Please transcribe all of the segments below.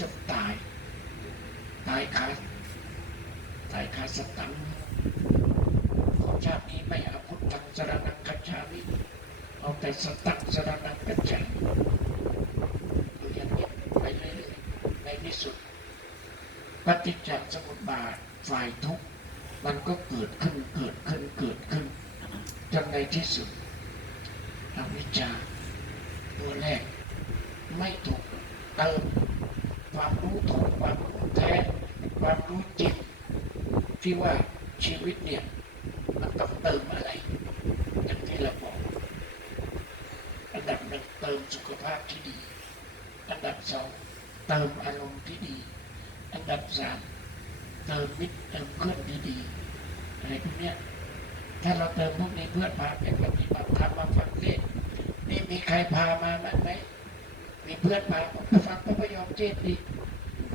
จนตาย ตายคาตายคาสตังของชาตินี้ไม่อาพุทธังสรนังกัจฉามิเอาแต่สตังสรนังกัจฉามิอยู่อย่างนี้ไปเรื่อยๆในที่สุด ปฏิจจสมุปบาทฝ่ายทุกข์มันก็เกิดขึ้นเกิดขึ้นเกิดขึ้นจนในที่สุดอวิชชาตัวแรกไม่ถูกเติม ความรู้ถูกความรู้แท้ความรู้จริงที่ว่าชีวิตเนี่ยมันต้องเติมอะไร อย่างที่เราบอกอันดับหนึ่งเติมสุขภาพที่ดี อันดับสองเติมอารมณ์ที่ดี อันดับสามเติมมิตรเติมเพื่อนดีๆอะไรพวกเนี้ยถ้าเราเติมพวกนี้เพื่อนพาไปปฏิบัติธรรมมาฟังเทศน์นี่มีใครพามาบ้างไหม มีเพื่อนพาผมฟังพระพยอมเทศน์ดี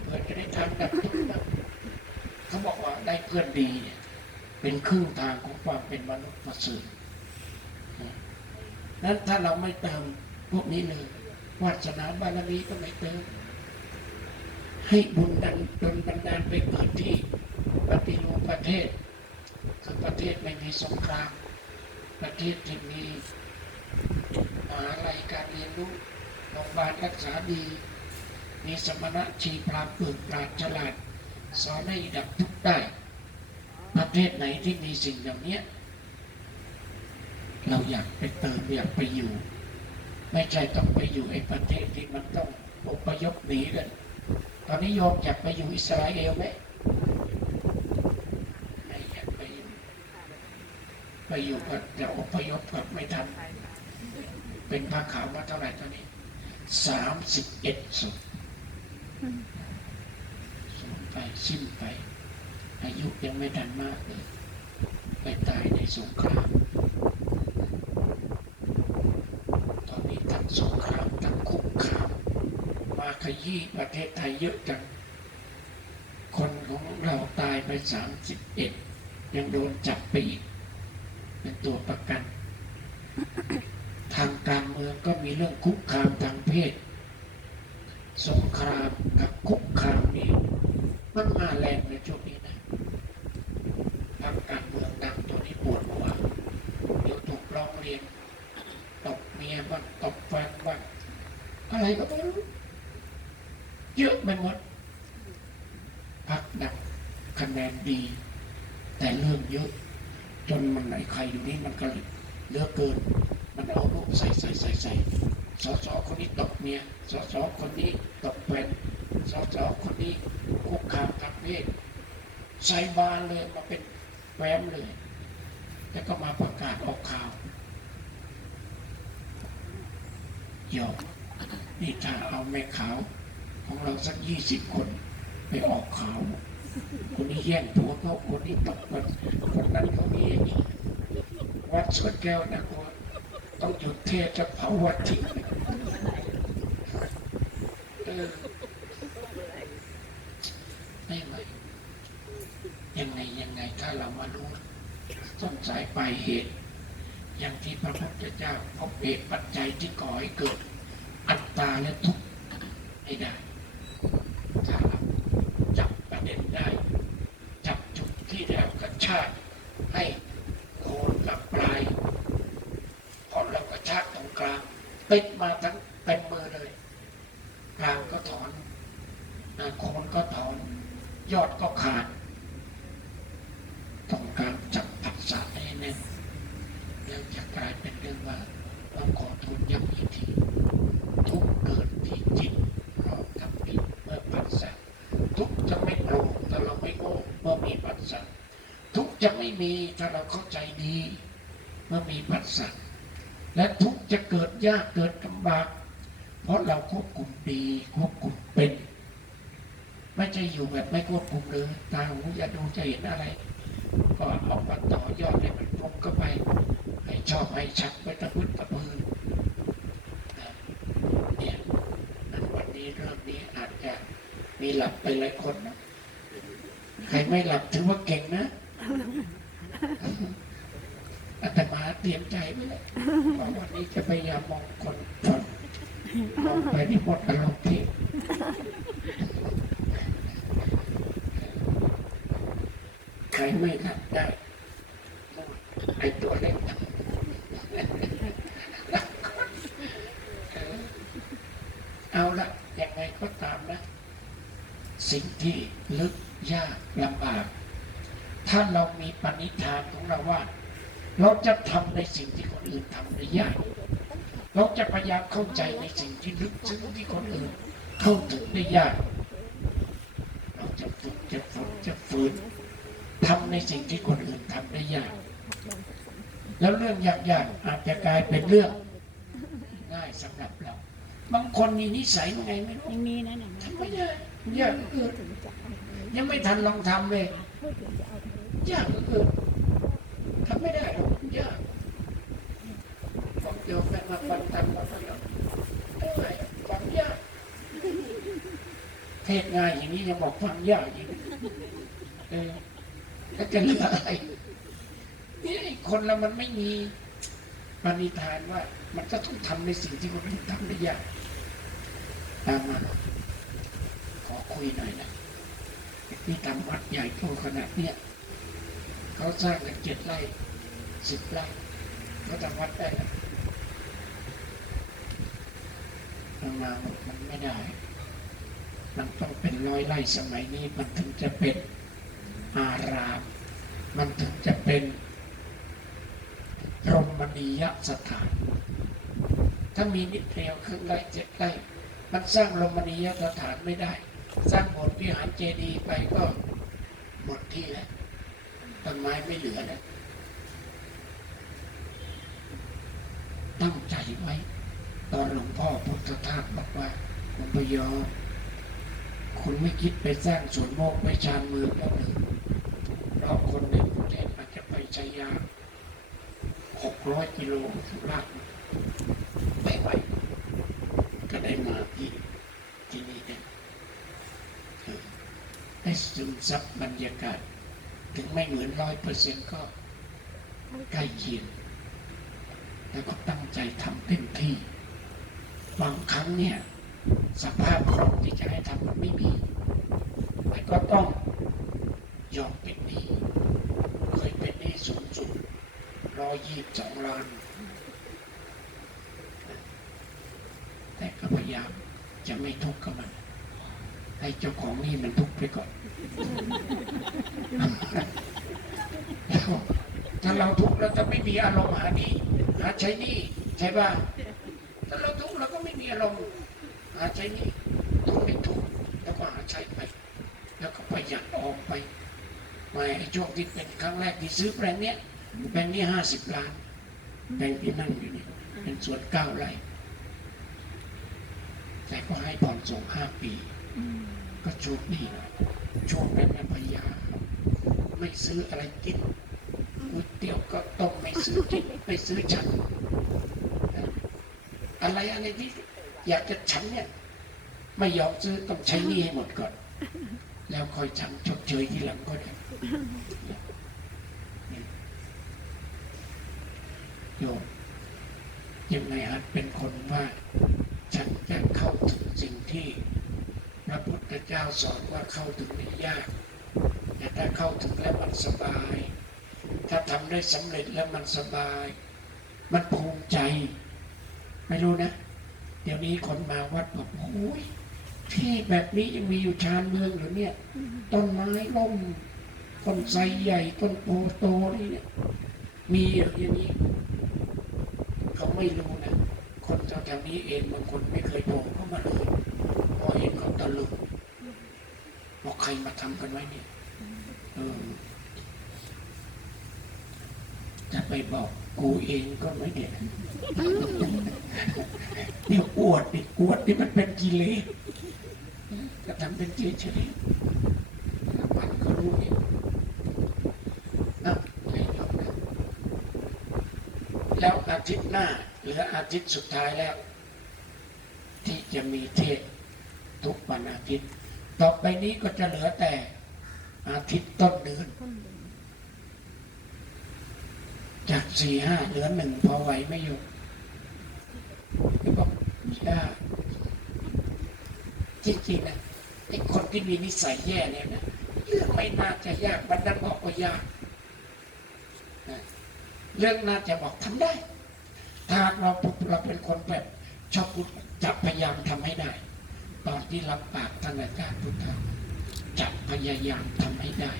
เพื่อนจะได้ทำแบบทุกข์บ้เขาบอกว่าได้เพื่อนดีเนี่ยเป็นครึ่งทางของความเป็นมนุษย์ประเสริฐนั้นถ้าเราไม่เติมพวกนี้เลยวาสนาบารมีก็ไม่เติม ให้บุญดันดลบันดาลไปเกิดที่ปฏิรูปประเทศ คือประเทศไม่มีสงคราม ประเทศที่มีมหาลัยการเรียนรู้ โรงพยาบาลรักษาดี มีสมณะชีพรามเปิดปราดฉลาด สอนให้ดับทุกข์ได้ ประเทศไหนที่มีสิ่งเหล่านี้เราอยากไปเติมอยากไปอยู่ ไม่ใช่ต้องไปอยู่ไอ้ประเทศที่มันต้องอพยพหนีกันตอนนี้โยมอยากไปอยู่อิสราเอลไหมไม่อยากไปอยู่ไปอยู่ก็จะอพยพกับไม่ทันเป็นผ้าขาวมาเท่าไหร่ตอนนี้ สามสิบเอ็ดศพสูญไปสิ้นไป อายุยังไม่ทันมากเลยไปตายในสงคราม ตอนนี้ทั้งสงครามทั้งคุกคาม มาขยี้ประเทศไทยเยอะจัง คนของเราตายไปสามสิบเอ็ดยังโดนจับไปอีกเป็นตัวประกัน ทางการเมืองก็มีเรื่องคุกคามทางเพศ สงครามกับคุกคามนี่มันมาแรงในช่วงนี้นะทางการเมืองดังตัวนี้ปวดหัวเดี๋ยวถูกร้องเรียนตบเมียบ้างตบแฟนบ้างอะไรก็ไม่รู้เยอะไปหมดพักดับคะแนนดี แต่เรื่องเยอะ จนมันไหนใครอยู่นี่มันก็เหลือกเกิน มันเอาลูกใส่ใส่ใส่ใส่สสคนนี้ตบเมียสสคนนี้ตบแฟนสสคนนี้คุกคามทางเพศใส่บานเลยมาเป็นแฟ้มเลย แล้วก็มาประกาศออกข่าวยอมนี่ถ้าเอาแม่ขาว ของเราสักยี่สิบคนไปออกข่าวคนนี้แย่งผัวเขาคนนี้ตบคนคนนั้นเขามีอย่างนี้วัดสวนแก้วนะกลัว ต้องหยุดเทศจะเผาวัดทิ้งไม่ไหวยังไงยังไงถ้าเรามารู้ต้นสายปลายเหตุ อย่างที่พระพุทธเจ้าพบเหตุปัจจัยที่ก่อให้เกิด อัตตาและทุกข์ให้ได้ ถ้าเราจับประเด็นได้ จับจุดที่เรากระชากให้โคนกับปลายพอเรากระชากตรงกลางติดมาทั้งเต็มมือเลยกลางก็ถอนโคนก็ถอน ยอดก็ขาดต้องการจับผัสสะให้แน่นแล้วจะกลายเป็นเรื่องว่าเราขอทุนย้ำอีกทีทุกเกิดที่จิตเราทำผิดเมื่อปัสสะทุกจะไม่โกรธถ้าเราไม่โง่เมื่อมีปัสสะทุกจะไม่มีถ้าเราเข้าใจดี เมื่อมีปัสสะและทุก จะเกิดยากเกิดลำบาก เพราะเราควบคุมดีควบคุมเป็น ไม่ใช่อยู่แบบไม่ควบคุมเลยตาหูอย่าดูจะเห็นอะไร ก็เอามาต่อยอดให้มันพุ่งเข้าไป ให้ชอบให้ชักไปตะพื้นตะพืนเนี่ยนั้นวันนี้เรื่องนี้อาจจะมีหลับไปหลายคนนะใครไม่หลับถือว่าเก่งนะ อาตมาเตรียมใจไว้เลยว่าวันนี้จะพยายามมองคนชนมองไปที่หมดอารมณ์ที่ใครไม่ทำได้ เราจะทำในสิ่งที่คนอื่นทำได้ยาก เราจะพยายามเข้าใจในสิ่งที่ลึกซึ้งที่คนอื่นเข้าถึงได้ยาก เราจะฝึกจะฝึกจะฝืนทำในสิ่งที่คนอื่นทำได้ยาก แล้วเรื่องยากๆอาจจะกลายเป็นเรื่องง่ายสำหรับเรา บางคนมีนิสัยยังไงไม่รู้ยังมีนะเนี่ยทำไม่ได้ยากเกินยังไม่ทันลองทำเลยยากเกินทำไม่ได้หรอกยากบอกโยมแม่มา ฟังยากเทศง่ายอย่างนี้ยังบอกฟังยากอีกเออแล้วจะเหลืออะไรนี่คนเรามันไม่มีปณิธานว่า มันก็ต้องทำในสิ่งที่คนอื่นทำได้ยากตามมาขอคุยหน่อยนะนี่ทำวัดใหญ่โตขนาดเนี้ยเขาสร้างกันเจ็ดไร่สิบไร่เขาทำวัดได้แล้วเอา มาบอกมันไม่ได้ มันต้องเป็นร้อยไร่สมัยนี้ มันถึงจะเป็นอาราม มันถึงจะเป็นรมณียสถาน ถ้ามีนิดเดียวครึ่งไร่เจ็ดไร่มันสร้างรมณียสถานไม่ได้ สร้างโบสถ์วิหารเจดีย์ไปก็หมดที่แล้วต้นไม้ไม่เหลือนะตั้งใจไว้ ตอนหลวงพ่อพุทธทาสบอกว่าคุณพยอมคุณไม่คิดไปสร้างสวนโมกไปชานเมืองแล้วหรือเพราะคนในกรุงเทพอาจจะไปชัยยาหกร้อยกิโลสุราษฎร์ไม่ไหวก็ได้มาที่ที่นี่เนี่ยเออได้ซึมซับบรรยากาศ ถึงไม่เหมือนร้อยเปอร์เซ็นต์ก็ใกล้เคียงแล้วก็ตั้งใจทำเต็มที่ บางครั้งเนี่ยสภาพคล่องที่จะให้ทำมันไม่มีแต่ก็ต้องยอมเป็นหนี้เคยเป็นหนี้สูงสุดร้อยยี่สิบสองล้าน แต่ก็พยายามจะไม่ทุกข์กับมัน ให้เจ้าของหนี้มันทุกข์ไปก่อนถ้าเราทุกข์เราจะไม่มีอารมณ์หาหนี้หาใช้หนี้ใช่ป่ะ ถ้าเราทุกข์เราก็ไม่มีอารมณ์หาใช้นี้ทุกข์ไม่ทุกข์แล้วก็หาใช้ไป แล้วก็ประหยัดออกไปมาไอ้ช่วงที่เป็นครั้งแรกที่ซื้อแปลงเนี้ยแปลงนี้ห้าสิบล้านแปลงที่นั่งอยู่นี่เป็นส่วนเก้าไร่แต่ก็ให้ผ่อนส่งห้าปี ก็โชคดีน่อยช่วงนั้นนะพยา ไม่ซื้ออะไรกินก๋วยเตี๋ยวก็ต้มไม่ซื้อกินไม่ซื้อฉัน อะไรอะไรที่อยากจะฉันเนี่ย ไม่ยอมซื้อต้องใช้หนี้ให้หมดก่อน แล้วค่อยฉันชดเชยทีหลังก็ได้โยมยังไงฮัดเป็นคนว่า ฉันจะเข้าถึงสิ่งที่พระพุทธเจ้าสอนว่าเข้าถึงไม่ยาก แต่ถ้าเข้าถึงแล้วมันสบาย ถ้าทำได้สำเร็จแล้วมันสบาย มันภูมิใจ ไม่รู้นะ เดี๋ยวนี้คนมาวัดบอกโอ้ยที่แบบนี้ยังมีอยู่ชานเมืองหรือเนี่ย ต้นไม้ร่มต้นไทรใหญ่ต้นโพโตนี่เนี่ย มีหรออย่างนี้เขาไม่รู้นะ คนแถวๆนี้เองบางคนไม่เคยโผล่เข้ามาเลยพอเห็นเขาตะลึงบอกใครมาทำกันไว้เนี่ยจะไปบอก กูเองก็ไม่เด็ดเดี๋ยอวดดิอวดที่มันเป็นกิเลสก็ทำเป็นเฉยเฉยๆมันก็รู้เองเอาให้ยอมแล้วอาทิตย์หน้าเหลืออาทิตย์สุดท้ายแล้ว ที่จะมีเทศทุกวันอาทิตย์ ต่อไปนี้ก็จะเหลือแต่อาทิตย์ต้นเดือน จากสี่ห้าเหลือหนึ่งพอไหวไม่อยู่แล้วก็ยากจริงๆนะไอ้คนที่มีนิสัยแย่เนี่ยนะเรื่องไม่น่าจะยากบรรดาบอกว่ายากเรื่องน่าจะบอกทำได้ ถ้าเราเราเป็นคนแบบชอบพูดจะพยายามทำให้ได้ ตอนที่รับปากท่านอาจารย์พุทธาจะพยายามทำให้ได้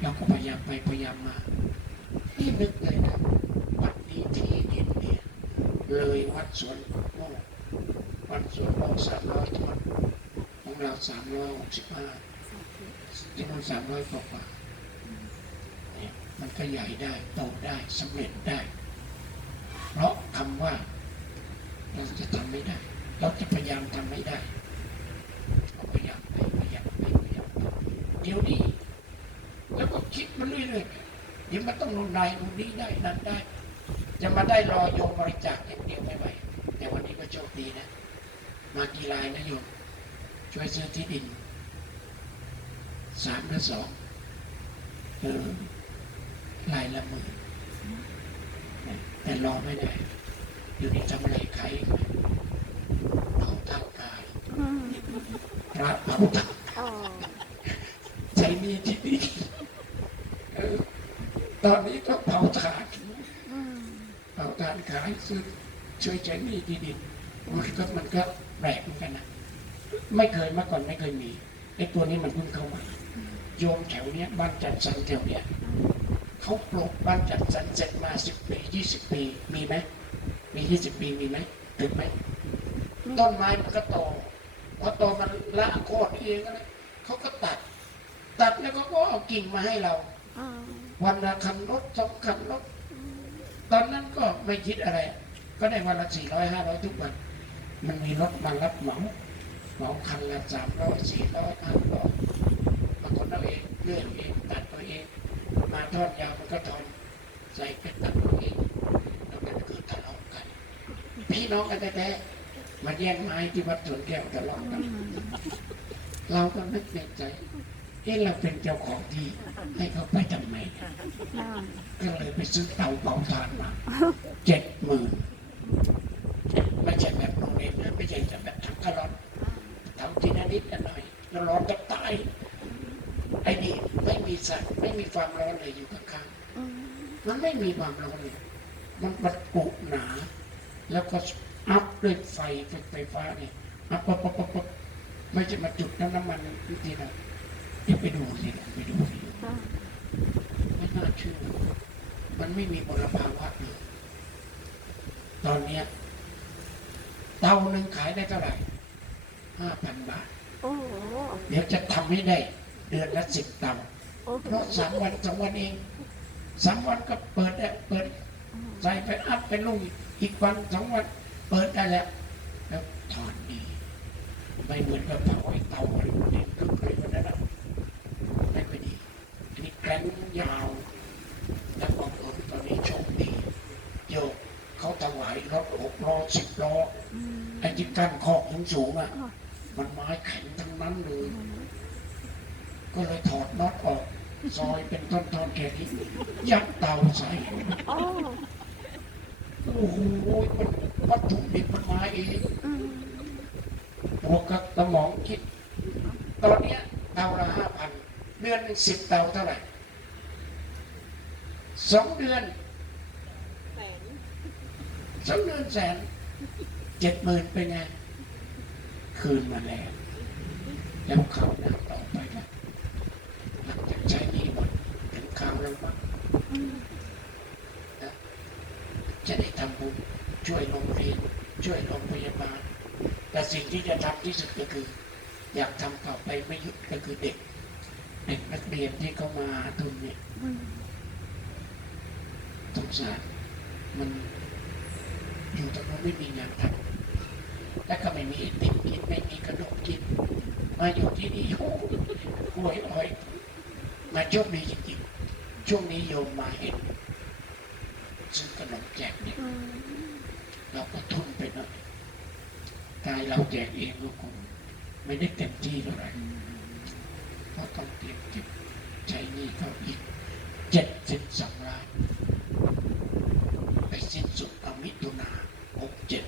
เราก็พยายามไปพยายามมา นี่นึกเลยนะวัดนี้ที่ดินเนี่ยเลยวัดสวนโมกวัดสวนโมกสามร้อยต้นของเราสามร้อยหกสิบห้าที่นู่นสามร้อยกว่าเนี่ยมันก็ใหญ่ได้โตได้สำเร็จได้ เพราะคำว่าเราจะทำไม่ได้ เราจะพยายามทำไม่ได้ก็พยายามไปพยายามไปพยายามไปเดี๋ยวนี้ แล้วก็คิดมันเรื่อยๆเดี๋ ยวมันต้องลงนายลงนี้ได้นั่นได้ จะมาได้รอโยมบริจาคอย่างเดียวไม่ไหวแต่วันนี้ก็โชคดีนะ มากี่รายนะโยมช่วยซื้อที่ดินสามหรือสองเออรายละหมื่นแต่รอไม่ได้อยู่ในทำอะไรใครเผาทางกายอืมพระเผาทางอ๋อใจมีที่ดีเออ ตอนนี้ก็เผาถ่านอืมเผาถ่านขายซื้อช่วยใจมีที่ดินมันก็มันก็แปลกเหมือนกันนะไม่เคยมาก่อนไม่เคยมีไอ้ตัวนี้มันเพิ่งเข้ามาโยมแถวเนี้ยบ้านจัดสรรแถวเนี้ยเขาปลูกบ้านจัดสรรเสร็จมาสิบปียี่สิบปีมีไหมมียี่สิบปีมีไหมถึงไหมต้นไม้มันก็โตพอโตมันละโคตรเองนะเขาก็ตัด ตัดแล้วเขาก็เอากิ่งมาให้เราอ๋อ วันละคันรถสองคันรถ ตอนนั้นก็ไม่คิดอะไร ก็ได้วันละสี่ร้อยห้าร้อยทุกวัน มันมีรถมารับเหมาเหมาคันละสามร้อยสี่ร้อยห้าร้อยบางคนเอาเองเลื่อนเองตัดตัวเอง มาทอดยาวมันก็ทอนใส่เป็นตัดตัวเองแล้วมันเกิดทะเลาะกัน พี่น้องกันแท้ๆมาแย่งไม้ที่วัดสวนแก้วทะเลาะกันเราก็นึกในใจ เอ๊ะเราเป็นเจ้าของที่ให้เขาไปทำไมก็เลยไปซื้อเตาเผาถ่านมาเจ็ดหมื่นไม่ใช่แบบโรงเรียนนะไม่ใช่แบบถังกะลอนทำทีละนิดละหน่อยแล้วร้อนจะตายไอ้นี่ไม่มีสัตว์ไม่มีความร้อนเลยอยู่ข้างมๆมันไม่มีความร้อนเลยมันบรรจุหนา แล้วก็อัพด้วยไฟไฟฟ้าเนี่ยอัพปั๊บปั๊บปั๊บปั๊บไม่ใช่มาจุดน้ำน้ำมันวิธีนะ เดี๋ยวไปดูสิไปดูสิอ่าไม่น่าเชื่อ มันไม่มีมลภาวะเลยตอนเนี้ยเตาหนึ่งขายได้เท่าไหร่ห้าพันบาทโอ้โหเดี๋ยวจะทำให้ได้ เดือนละสิบเตาโอ้โหเพราะสามวันสองวันเองสามวันก็เปิดได้เปิดใส่ไปอัพไปลงอีกอีกวันสองวันเปิดได้แล้วแล้วถอนดีไม่เหมือนกับเผาไอ้เตาอะไรเด่นก็เลยวันนั้นนะไม่ไปดีอันนี้แกลนยาว แล้วบางคนตอนนี้โชคดีโยกเขาถวายรถหกล้อ สิบล้ออืมไอ้ที่กั้นคอกสูงๆอะ มันไม้แข็งทั้งนั้นเลย ก็เลยถอดน็อตออก ซอยเป็นท่อนๆแค่นี้ยัดเตาใส่โอ้โอ้โหมันวัตถุดิบมันมาเองอืมบวกกับสมองคิด ตอนเนี้ยเตาละห้าพันเดือนหนึ่งสิบเตาเท่าไหร่สองเดือนสองเดือนแสน เจ็ดหมื่นเป็นไงคืนมาแล้ว แล้วเขาหนักต่อไปนะหลังจากใช้หนี้หมดถึงข่าวแล้วมั้งอืมจะได้ทำบุญช่วยโรงเรียนช่วยโรงพยาบาลแต่สิ่งที่จะทำที่สุดก็คือ อยากทำต่อไปไม่หยุดก็คือเด็กเด็กนักเรียนที่เขามาหาทุนเนี่ยอืมสงสารมัน อยู่ตรงนั้นไม่มีงานทำและก็ไม่มีติมกินไม่มีขนมกิน มาอยู่ที่นี่โอ้หวยอ้อยมาโชคดีจริงๆช่วงนี้โยมมาเห็นซื้อขนมแจกเนี่ยเราก็ทุนไปหน่อยกายเราแจกเองก็คงไม่ได้เต็มที่เท่าไหร่เพราะต้องเตรียมเก็บใช้นี้เขาอีกเจ็ดสิบสองล้าน ไปสิ้นสุดเอามิถุนาหกเจ็ด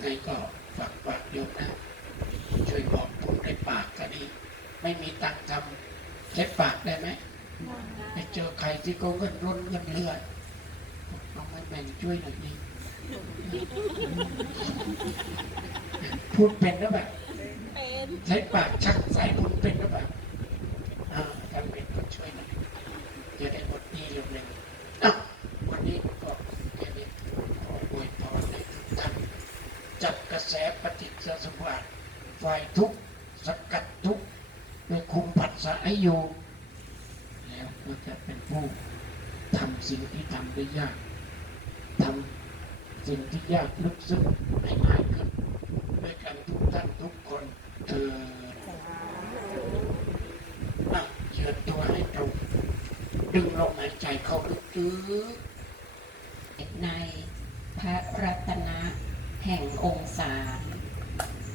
ยังไงก็ฝากฝากโยมนะ ช่วยบอกผมในปากก็ดี ไม่มีตังค์ทำใช้ปากได้ไหมได้ไม่เจอใครที่เขาเงินร้นเงินเลือดเอามาแบ่งช่วยหน่อยดิพูดเป็นแล้วแบบเป็นใช้ปากชักสายบุญเป็นหรือเปล่าอ่าทำเป็นก็ช่วยหน่อยจะได้หมดหนี้เร็วๆอ้าววันนี้ก็แค่นี้ขออวยพรให้ทุกท่านจับกระแสปฏิจจสมบัติ ฝ่ายทุกสกัดทุกข์โดยคุมผัสสะให้อยู่แล้วก็จะเป็นผู้ทำสิ่งที่ทำได้ยากทำสิ่งที่ยากลึกซึ้งให้ง่ายขึ้นด้วยกันทุกท่านทุกคนเธออะเชิญตัวให้ตรงดึงลมหายใจเข้าลึกในพระรัตนะแห่งองค์สา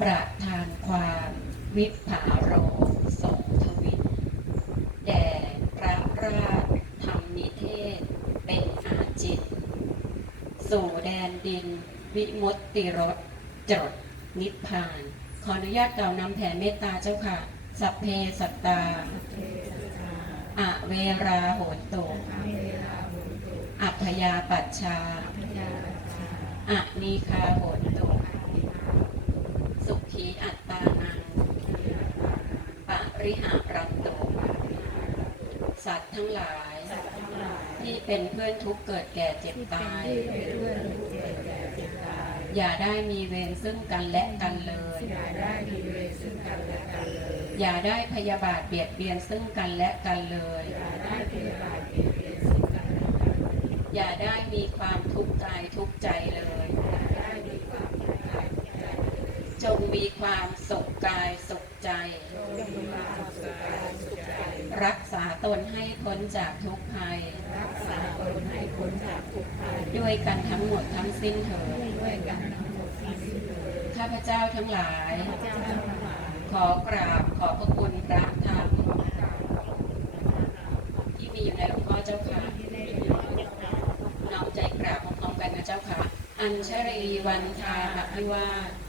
ประทานความวิภาโรสงทวินแด่พระราชธรรมนิเทศ เป็นอาจิต สู่แดนดิน วิมุตติรสจดนิพพาน ขออนุญาตกล่าวนำแผ่เมตตาเจ้าค่ะ สัพเพสัตตาอะเวราโหนตุ อัพยาปัชชาอะนีคาโหนตุสุ ขีอัตตานังปริหารันตุสัตว์ทั้งหลาย ที่เป็นเพื่อนทุกเกิดแก่เจ็บตาย อย่าได้มีเวรซึ่งกันและกันเลย อย่าได้พยาบาทเบียดเบียนซึ่งกันและกันเลย อย่าได้มีความทุกข์กายทุกข์ใจเลย จงมีความสุขกายสุขใจ รักษาตนให้พ้นจากทุกภัย ด้วยกันทั้งหมดทั้งสิ้นเถิดข้าพเจ้าทั้งหลาย ขอกราบขอบพระคุณพระธรรมที่มีอยู่ในหลวงพ่อเจ้าค่ะน้อมใจกราบพร้อมๆกันนะเจ้าค่ะ อัญชลีวันทาอภิวาท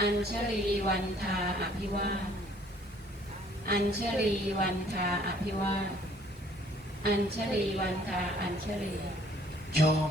อัญชลีวันทาอภิวาอัญชลีวันทาอภิวาอัญชลีวันทาอัญชลีโยม